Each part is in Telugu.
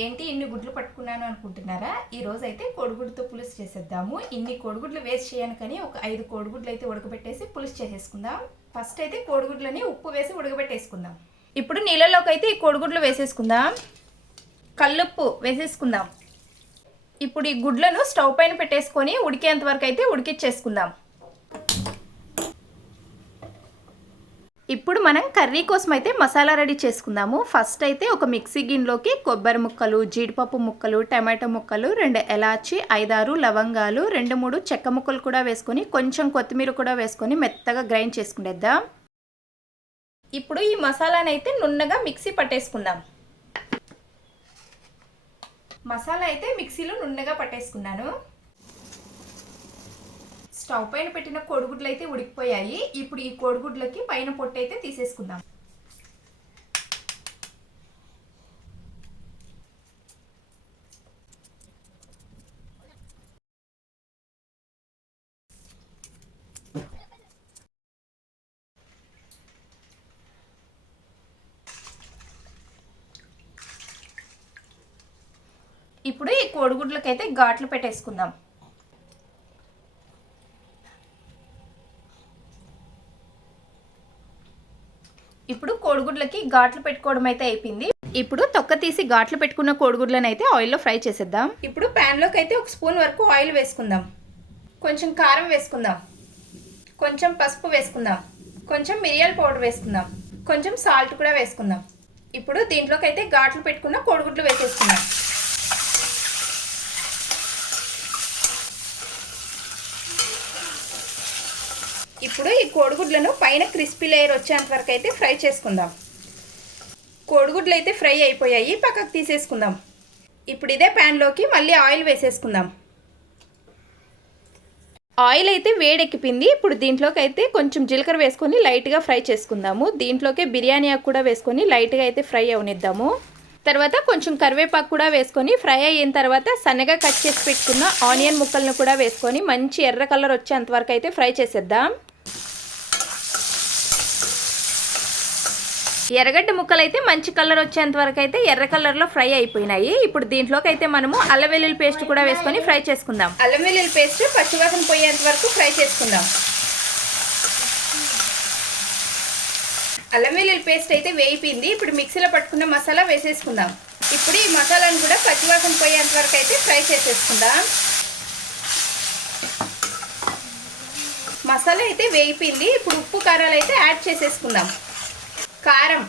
ఏంటి ఇన్ని గుడ్లు పట్టుకున్నాను అనుకుంటున్నారా? ఈ రోజు అయితే కోడిగుడ్డుతో పులుసు చేసేద్దాము. ఇన్ని కోడిగుడ్లు వేస్ట్ చేయను కానీ ఒక ఐదు కోడిగుడ్లు అయితే ఉడకబెట్టేసి పులుసు చేసేసుకుందాం. ఫస్ట్ అయితే కోడిగుడ్లని ఉప్పు వేసి ఉడకబెట్టేసుకుందాం. ఇప్పుడు నీళ్ళలోకి అయితే ఈ కోడిగుడ్లు వేసేసుకుందాం. కల్లుప్పు వేసేసుకుందాం. ఇప్పుడు ఈ గుడ్లను స్టవ్ పైన పెట్టేసుకొని ఉడికేంత వరకు అయితే ఉడికిచ్చేసుకుందాం. ఇప్పుడు మనం కర్రీ కోసం అయితే మసాలా రెడీ చేసుకుందాము. ఫస్ట్ అయితే ఒక మిక్సీ గిన్నెలోకి కొబ్బరి ముక్కలు జీడిపప్పు ముక్కలు టమాటో ముక్కలు రెండు ఎలాచి ఐదారు లవంగాలు రెండు మూడు చెక్క ముక్కలు కూడా వేసుకొని కొంచెం కొత్తిమీర కూడా వేసుకొని మెత్తగా గ్రైండ్ చేసుకునేద్దాం ఇప్పుడు ఈ మసాలానైతే నున్నగా మిక్సీ పట్టేసుకుందాం. మసాలా అయితే మిక్సీలో నున్నగా పట్టేసుకున్నాను. స్టవ్ పైన పెట్టిన కోడిగుడ్లు అయితే ఉడికిపోయాయి. ఇప్పుడు ఈ కోడిగుడ్లకి పైన పొట్టు అయితే తీసేసుకుందాం. ఇప్పుడు ఈ కోడిగుడ్లకైతే ఘాట్లు పెట్టేసుకుందాం. ఇప్పుడు కోడిగుడ్లకి ఘాట్లు పెట్టుకోవడం అయితే అయిపోయింది. ఇప్పుడు తొక్క తీసి ఘాట్లు పెట్టుకున్న కోడిగుడ్లను అయితే ఆయిల్లో ఫ్రై చేసేద్దాం. ఇప్పుడు ప్యాన్లోకి అయితే ఒక స్పూన్ వరకు ఆయిల్ వేసుకుందాం. కొంచెం కారం వేసుకుందాం. కొంచెం పసుపు వేసుకుందాం. కొంచెం మిరియాల పౌడర్ వేసుకుందాం. కొంచెం సాల్ట్ కూడా వేసుకుందాం. ఇప్పుడు దీంట్లోకి అయితే ఘాట్లు పెట్టుకున్న కోడిగుడ్లు వేసేసుకుందాం. ఇప్పుడు ఈ కోడిగుడ్లను పైన క్రిస్పీ లేయర్ వచ్చేంత వరకు అయితే ఫ్రై చేసుకుందాం. కోడిగుడ్లు అయితే ఫ్రై అయిపోయాయి పక్కకు తీసేసుకుందాం. ఇప్పుడు ఇదే ప్యాన్లోకి మళ్ళీ ఆయిల్ వేసేసుకుందాం. ఆయిల్ అయితే వేడెక్కిపోయింది ఇప్పుడు దీంట్లోకి అయితే కొంచెం జీలకర్ర వేసుకొని లైట్గా ఫ్రై చేసుకుందాము. దీంట్లోకి బిర్యానీ ఆకు కూడా వేసుకొని లైట్గా అయితే ఫ్రై అవనిద్దాము. తర్వాత కొంచెం కరివేపాకు కూడా వేసుకొని ఫ్రై అయిన తర్వాత సన్నగా కట్ చేసి పెట్టుకున్న ఆనియన్ ముక్కలను కూడా వేసుకొని మంచి ఎర్ర కలర్ వచ్చేంత వరకు అయితే ఫ్రై చేసేద్దాం. ఎర్రగడ్డ ముక్కలు అయితే మంచి కలర్ వచ్చేంత వరకు అయితే ఎర్ర కలర్లో ఫ్రై అయిపోయినాయి. ఇప్పుడు దీంట్లోకి అయితే మనము అల్లం వెల్లుల్లి పేస్ట్ కూడా వేసుకొని ఫ్రై చేసుకుందాం. అల్లం వెల్లుల్లి పేస్ట్ పచ్చివాసన పోయేంత వరకు ఫ్రై చేసుకుందాం. అల్లం వెల్లుల్లి పేస్ట్ అయితే వేయిపోయింది ఇప్పుడు మిక్సీలో పట్టుకున్న మసాలా వేసేసుకుందాం. ఇప్పుడు ఈ మసాలాను కూడా పచ్చివాసన పోయేంత వరకు అయితే ఫ్రై చేసేసుకుందాం. మసాలా అయితే వేయిపోయింది ఇప్పుడు ఉప్పు కారాలు అయితే యాడ్ చేసేసుకుందాం. కారం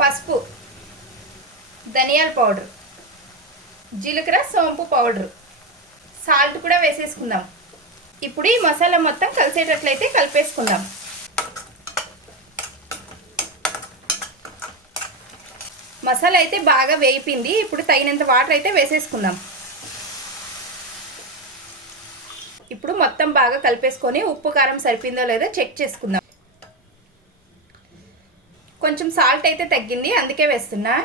పసుపు ధనియాల పౌడర్ జీలకర్ర సోంపు పౌడర్. సాల్ట్ కూడా వేసేసుకుందాం. ఇప్పుడు ఈ మసాలా మొత్తం కలిసేటట్లయితే కలిపేసుకుందాం. మసాలా అయితే బాగా వేయిపింది ఇప్పుడు తగినంత వాటర్ అయితే వేసేసుకుందాం. ఇప్పుడు మొత్తం బాగా కలిపేసుకొని ఉప్పు కారం సరిపోయిందో లేదో చెక్ చేసుకుందాం. కొంచెం సాల్ట్ అయితే తగ్గింది అందుకే వేస్తున్నా.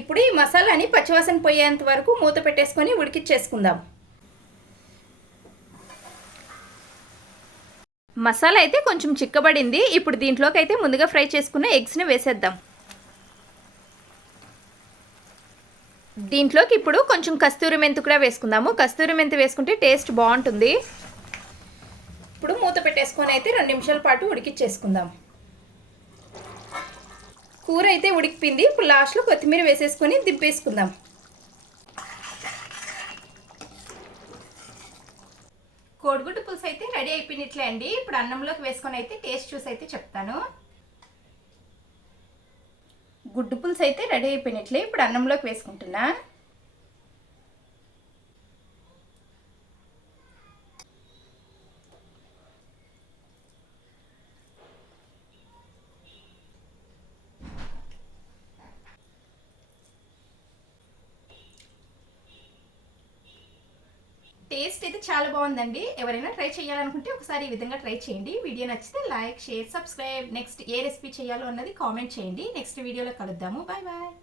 ఇప్పుడు ఈ మసాలాని పచ్చివాసన పోయేంత వరకు మూత పెట్టేసుకొని ఉడికిచ్చేసుకుందాం. మసాలా అయితే కొంచెం చిక్కబడింది ఇప్పుడు దీంట్లోకి అయితే ముందుగా ఫ్రై చేసుకున్న ఎగ్స్ని వేసేద్దాం. దీంట్లోకి ఇప్పుడు కొంచెం కస్తూరి మెంతు కూడా వేసుకుందాము. కస్తూరి మెంతు వేసుకుంటే టేస్ట్ బాగుంటుంది. ఇప్పుడు మూత పెట్టేసుకొని అయితే రెండు నిమిషాల పాటు ఉడికిచ్చేసుకుందాం. కూర అయితే ఉడికిపోయింది. ఇప్పుడు లాస్ట్లో కొత్తిమీర వేసేసుకొని దింపేసుకుందాం. కోడిగుడ్డు పులుసు అయితే రెడీ అయిపోయినట్లే అండి. ఇప్పుడు అన్నంలోకి వేసుకొని అయితే టేస్ట్ చూసి అయితే చెప్తాను. గుడ్డు పులుసు అయితే రెడీ అయిపోయినట్లే. ఇప్పుడు అన్నంలోకి వేసుకుంటున్నా. టేస్ట్ అయితే చాలా బాగుందండి. ఎవరైనా ట్రై చేయాలనుకుంటే ఒకసారి ఈ విధంగా ట్రై చేయండి. వీడియో నచ్చితే లైక్ షేర్ సబ్స్క్రైబ్. నెక్స్ట్ ఏ రెసిపీ చేయాలో అన్నది కామెంట్ చేయండి. నెక్స్ట్ వీడియోలో కలుద్దాము. Bye bye